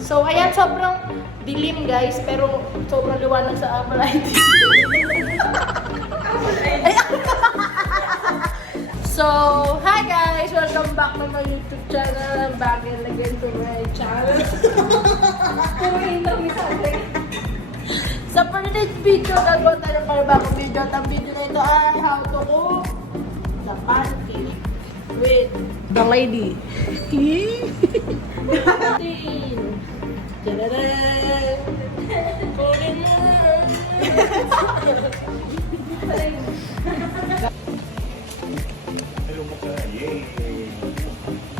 So, ayan, sobrang dilim guys, pero sobrang liwanag sa Apple ID. So, hi guys! Welcome back to my YouTube channel. I'm back again to my channel. Sa per-day video, nagawa tayo ng bagong video. At ang video na ito ay how to cook the pancake with the lady. Tadadaan! Kunin mo!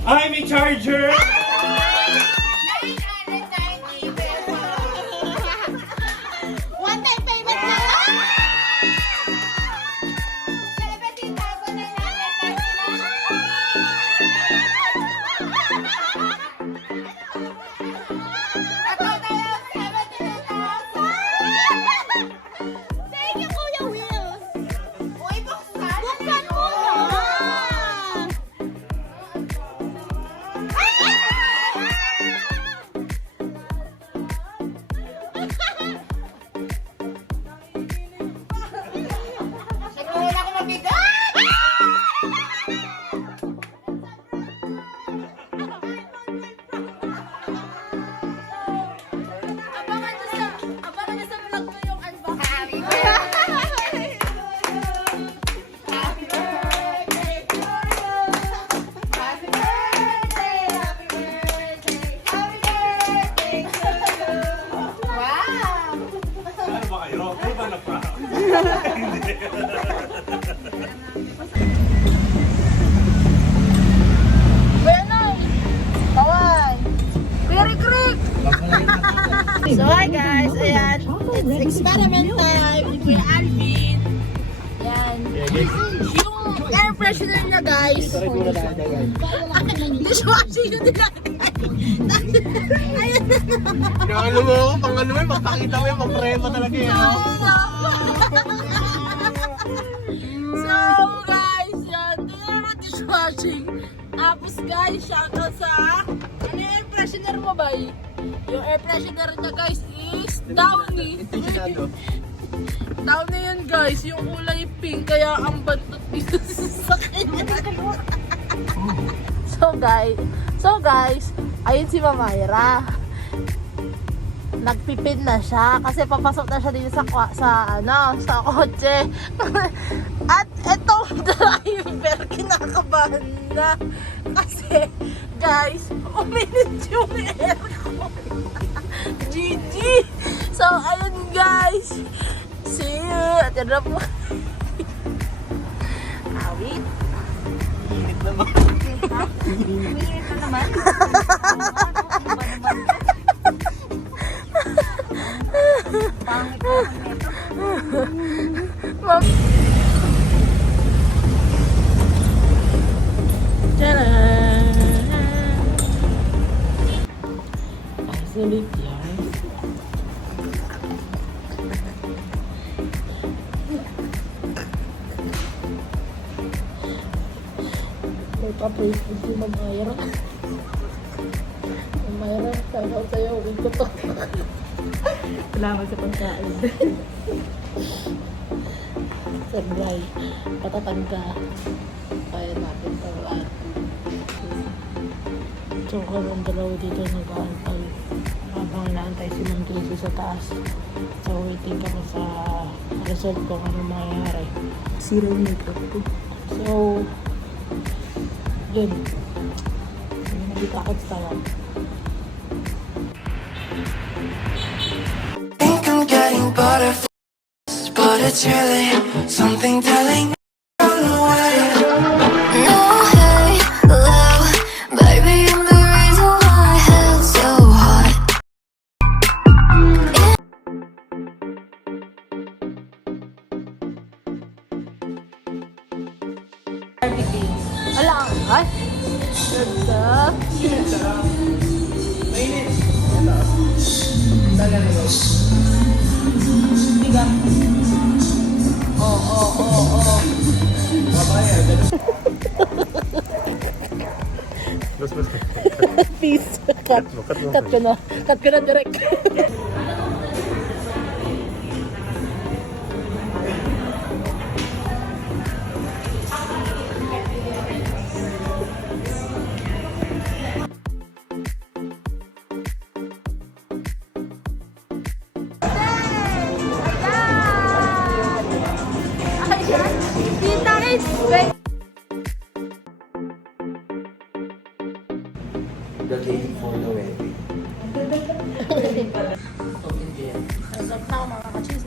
I'm in charger! One time payment na lang! 17,000 na Thank you, Kuya Will! Uy, buksan! Buksan mo na! Siguro na ako mabigat! Abangan nyo sa vlog ko yung unboxing. Happy birthday to you! Happy birthday! Happy birthday! Happy birthday to you! Wow! Ano ba kayo? Ano ba na-proud? Benoy! Kawai! Very quick! So hi guys, ayan, it's experiment time with Kuya Alvin. Ayan. Yung air freshener niya guys. Dishwashing yung nilagay. Ayan na. Pangalo mo ako, pangalo mo, magpakita mo yung magprema talaga yan. So guys, yan, tingnan mo dishwashing. Tapos guys, shoutout sa, ano yung air freshener mo ba? Yung air freshener niya guys is Downy. Downy yan guys, yung kulay pink, kaya ang bantot dito sa kanya. So guys, ayun si Mamayra. Nagpipin na siya kasi papasok na siya dito sa kotse. At etong driver kinakabahan na kasi guys, uminit yung aircon. GG! So ayun guys, see you at the drop mo. Awit. Init naman. Umiinit na naman. Pangit na ito. Tcharam! Sulit yan. May pa-Facebook si Mamayra. Mamayra, shoutout sa'yo. Uwin ko to. Salamat sa pagkain. Sablay, patatangga. Kaya natin ito at so kami dalawa dito nag-aantay habang naantay si Ma'am Casey sa taas. So waiting kami sa result kung ano mangyayari. Zero makeup ko. So yun, hindi takot sa tawag. Think I'm getting butterflies, but it's really something telling me run away. No, hey, love, baby, I'm the reason why hell's so hot. Wala ang ay! Ganda! Biga. Peace. Cut. Cut mo. Cut ko na. Cut ko na direct. Kita is great. The day before the wedding. Sarap na ako mga ka-cheese.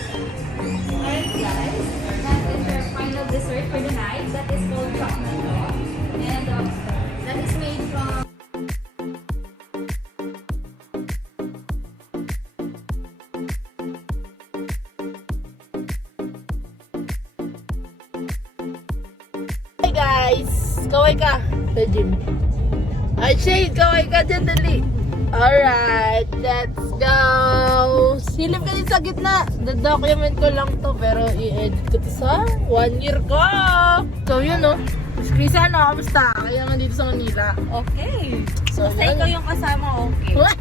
Alright guys, that is your final dessert for the night. That is called chocolate dog. And that is made from Hey guys! Kaway ka sa gym. Ay, Shade! Kaway ka dyan, dali! Alright, let's go! Silip ka din sa gitna. The-document ko lang to, pero i-edit ko to sa 1 year ko! So, yun no. Krisa, ano? Kamusta? Kaya nga dito sa Manila. okay. So, Basta ikaw yung kasama, okay. What?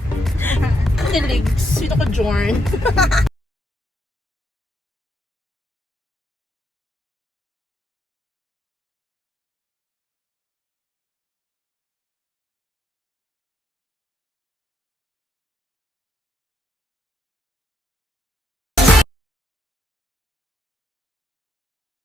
Kilig. Sino ko, Jorn?